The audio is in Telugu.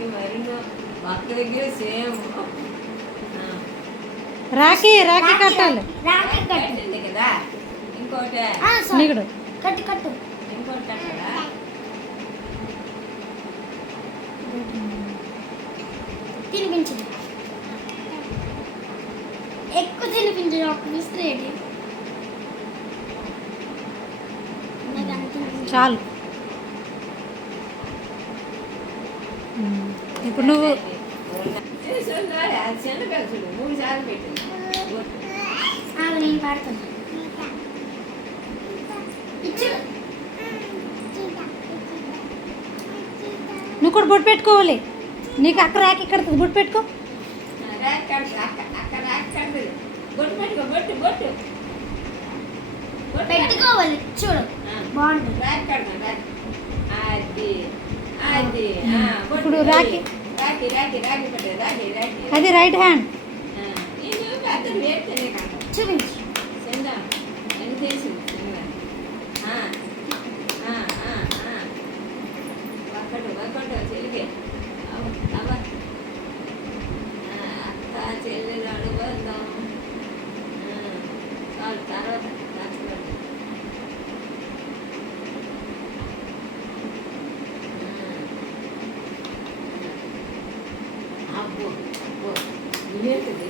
రాఖీ మరిను అక్క దగ్గర సేమ్ రాఖీ రాఖీ కట్టాలి. కట్టింది కదా ఇంకోటి నీకుడు కట్టు కట్టు ఇంకోటి కట్టాలా తినిపించు, ఎక్కువ తినిపించు. ఒక విసిరేటి చాలు. ఇప్పుడు నువ్వు చిన్నపిల్లలు 3 సార్లు పెట్టింది నేను పాడుతాను. నువ్వు కూడా బొట్టు పెట్టుకోవాలి. నీకు అక్క రాఖీ కడుతుంది, బొట్టు పెట్టుకో. రాఖీ కడుతుంది అక్క రాఖీ కడుతుంది. బొట్టు పెట్టుకో బొట్టు బొట్టు పెట్టుకోవాలి. చూడు బాగుంటుంది. రాఖీ కడతాను రాఖీ అది అది ఇప్పుడు రాఖీ రాఖీ రాఖీ రాఖీ పెట్టే రాఖీ రాఖీ అది రైట్ హ్యాండ్. నేను అతను వేస్తేనే కాదు చూపించు. చందా ఎంత చేసింది ఒక్కడు ఒక్కడు చెల్లికే అవ్వ అక్క చెల్లెలు అడుగుదాం చాలు తర్వాత నచ్చలేదు. అబ్బో అబ్బో ఇవేంటిది